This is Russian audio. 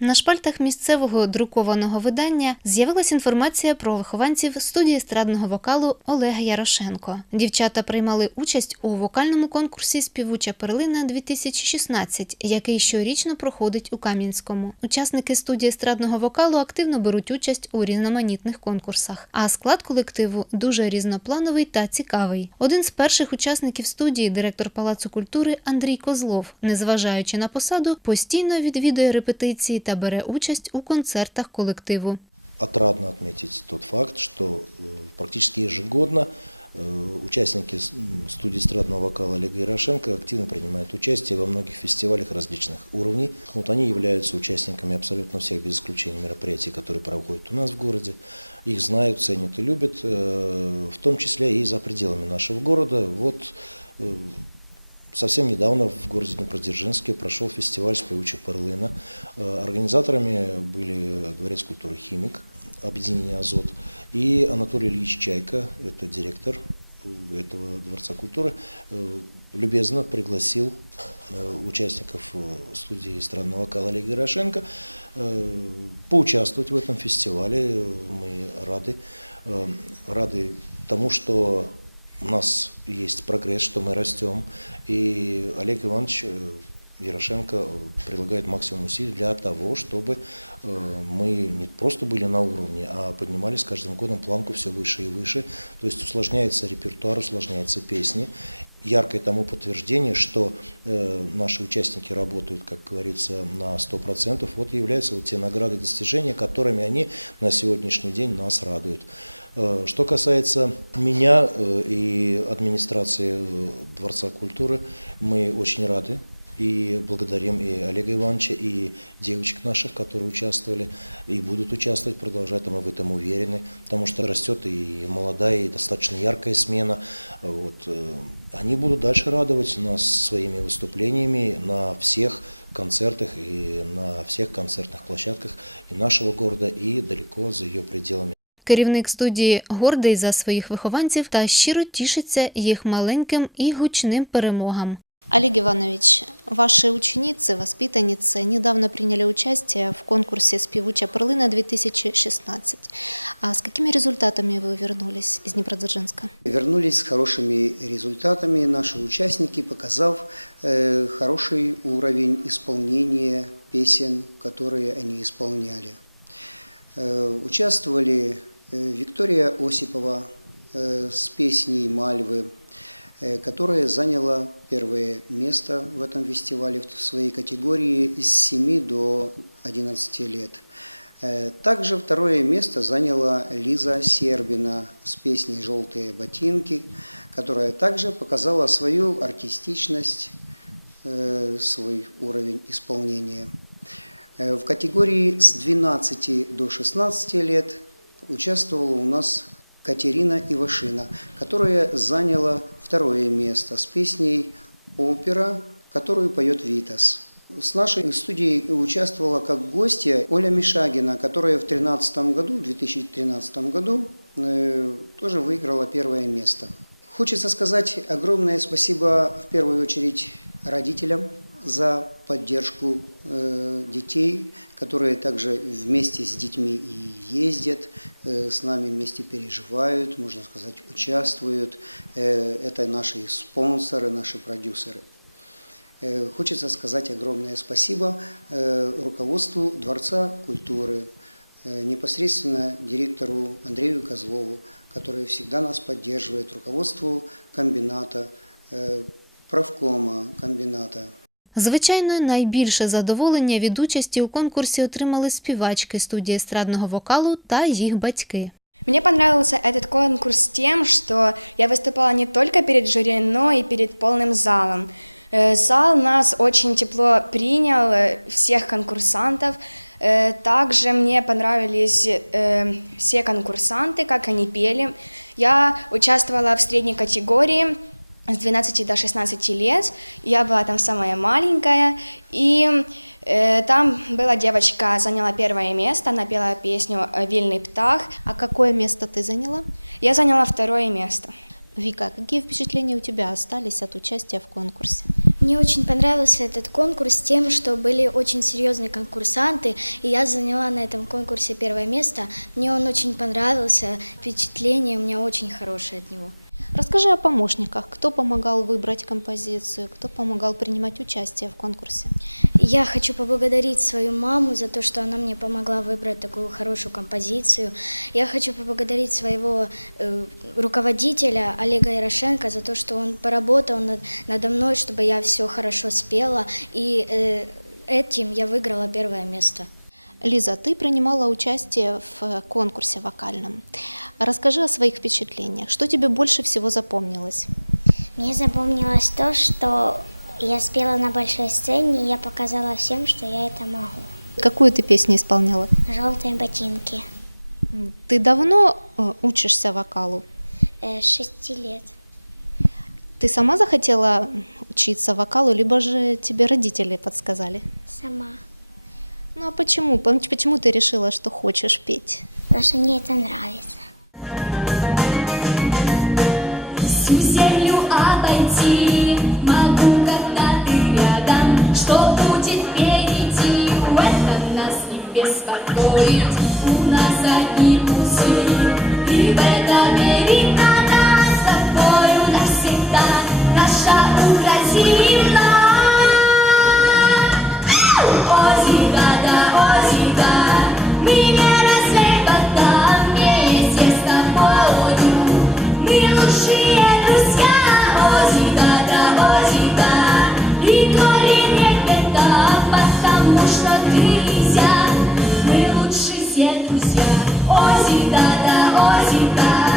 На шпальтах місцевого друкованого видання з'явилася інформація про вихованців студії естрадного вокалу Олега Ярошенко. Дівчата приймали участь у вокальному конкурсі Співуча перлина 2016, який щорічно проходить у Кам'янському. Учасники студії естрадного вокалу активно беруть участь у різноманітних конкурсах. А склад колективу дуже різноплановий та цікавий. Один з перших учасників студії, директор Палацу культури Андрій Козлов, незважаючи на посаду, постійно відвідує репетиції та бере участь у концертах колективу. Отрадно отметить тот факт, что э, практически ежегодно э, участники студии эстрадного вокала Олега Ярошенко активно принимают участие во многих фестивалях различных уровней. Вот они являются участниками абсолютно всех, без исключения мероприятий, которые проходят у нас в городе. Их знают, ценят и любят, э, в том числе и за пределами нашего города. Вот Совсем недавно в городе Днепродзержинске прошел фестиваль «Спевучих Перлина». Э, Организаторами были Дворец культуры «Химик», объединение «Азот» и Анатолий Ильич Чайка, это директор этого Дворца культуры, э, любезно пригласил э, участников студии эстрадного вокала Олега Ярошенко поучаствовать в этом фестивале. Мы рады, рады тому, что у нас есть прогресс, что мы растем. И Олег Иванович э, Ярошенко э, прилагает максимум усилий для того, чтобы э, мы не просто были на уровне, а поднимали с каждым годом планку все выше и выше. То есть усложняется репертуар, усложняются песни. Яркое тому подтверждение, что э, наши участники работают, как говорится, на 100%, вот являются вот те награды и достижения, которыми они на сегодняшний день нас радуют. Э, Что касается меня э, и администрации э, Дворца культуры, мы очень рады и благодарим и Олега Ивановича, и девочек наших, которые участвовали и будут участвовать, продолжать, а мы в этом уверены, потому что растет и молодая, и достаточно яркая смена. Вот. э, Они будут дальше радовать нас своими выступлениями на всех концертах и на всех концертных площадках и нашего города, и далеко за ее пределами. Керівник студії гордий за своїх вихованців та щиро тішиться їх маленьким і гучним перемогам. Олег Иванович, ваши ученицы, воспитанницы недавно приняли участие в конкурсе «Спевучая перлина-2016». А с какими результатами вы вернулись из Днепродзержинска? Вернулись с хорошими результатами наши участники, показав э, хороший уровень исполнения песен, которые они исполняли. Э, участвовали э, Виктория Осипова э, с песней «Мальвы», которая заняла первое место в этом фестивале в своей категории с 7 до 11 лет. Э, Также второе место заняла Лиза Сербина с песней «Желтые ботинки», которая также показала свою артистичность, э, свой уровень исполнения. Э, В категории с 12 до 16 лет участвовала у нас Катерина Ивашина, которая заняла второе место с песней «Опера», которую поет Витас. С нашей студией участвовала как гостья Оля Мишагина, которая в 2013 году, в 2013 году э, тоже выиграла первое место. Хочется сказать огромное спасибо в первую очередь родителям за поддержку э, детей, которые также вместе с детьми и ездят, э, с нами вместе переживают, можно сказать, участвуют. Э, это наши спонсоры, наши продюсеры. Хочется сказать огромное спасибо руководству Дворца культуры, непосредственно директору Андрею Козлову, который всегда нас поддерживает, руководству комбината, правкома комбината. Звичайно, найбільше задоволення від участі у конкурсі отримали співачки студії естрадного вокалу та їх батьки. Мне понравился этот конкурс тем, что я выступала не только перед жюри, но и перед полным залом. Э, Зал нас очень тепло принял, э, всех конкурсантов. Э, Также мне понравились э, все конкурсанты, как они пели. Я участвовала в средней категории с 12 до 16 лет. Я была там самая маленькая. И э, там была девочка, заняла первое место, она пела песню «Вильный птах». А какое место ты заняла? Я заняла второе место. Вика, какие впечатления у тебя остались от участия в конкурсе? Мне очень понравился этот конкурс тем, что были очень серьезные конкурсанты, и я заняла на этом конкурсе первое место. Мне он очень понравился, впечатление у меня очень хорошее от него. Расскажи о помощниках. Кто помогал выбрать композицию, кто помогал принимать участие в конкурсе? Я хочу поблагодарить свою маму за то, что она мне помогла выбрать такую хорошую композицию. Я хочу поблагодарить своего э, руководителя Олега Ярошенко за то, что он поработал над, надо мной, чтобы я все хорошо спела, и э, этим я выиграла первое место. Лиза, ты принимала участие в конкурсе вокальном. Расскажи о своих впечатлениях. Что тебе больше всего запомнилось? Мне запомнилось то, что я спела на большой сцене, и я показала всем, что я это могу. Какую ты песню исполняла? Желтые ботинки. Ты давно э, учишься вокалу? Э, шести лет. Ты сама захотела учиться вокалу, либо же тебе родители подсказали? Сама. Ну а почему? Почему ты решила, что хочешь петь? Потому что мне это нравится. Всю землю обойти могу, когда ты рядом. Что будет впереди, это нас не беспокоит. У нас одни пути, и в это верить надо с тобою навсегда. Наша Украина. Друзья, мы лучшие все друзья, Озига да озига.